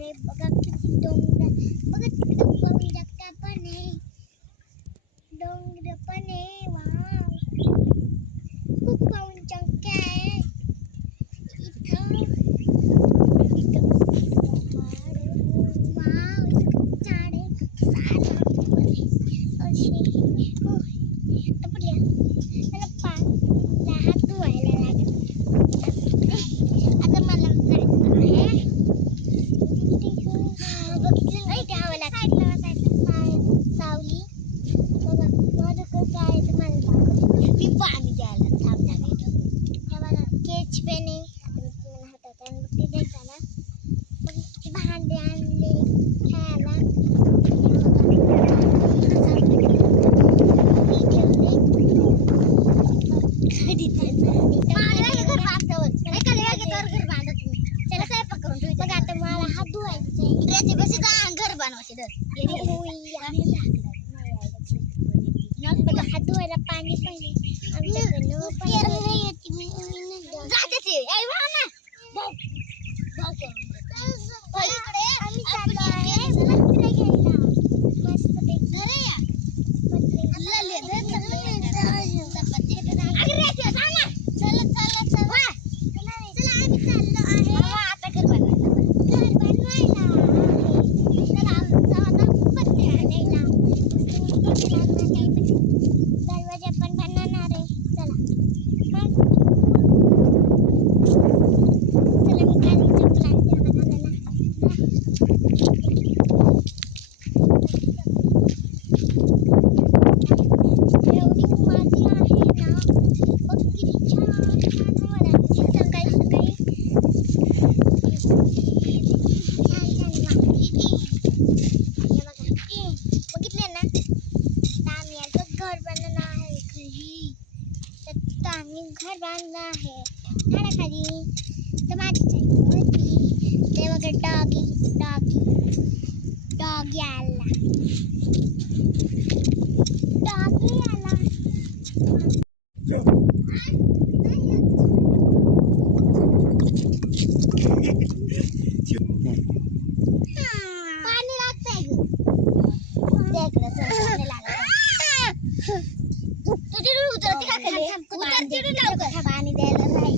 बापरे बघा किती डोंगर बघा तिकडे पाऊन जगता पण आहे डोंगर पण आहे वाव खूप पाऊन चंक्या आहे इथं वाव खूप झाड आहे सारा अशी मला पाण्याला हात धुवायला लागेल आता मला जायचं आहे बघितलं नाही त्यावेळेला सावली बघा माझं कसं आहे ते मला दाखव मी पाणी द्यायला थांबणार हे मला केच पेन आहे मला हातात आणि ते द्यायचं ना मग भांडे आणले खेळायला हात धुवायला पाणी पाहिजे घर बांधना है झाडाखाली तर माझीच आहे ते बघा डॉगी डॉगी डॉगी आला डॉगी आला पाणी लागतंय पाणी द्यायला नाही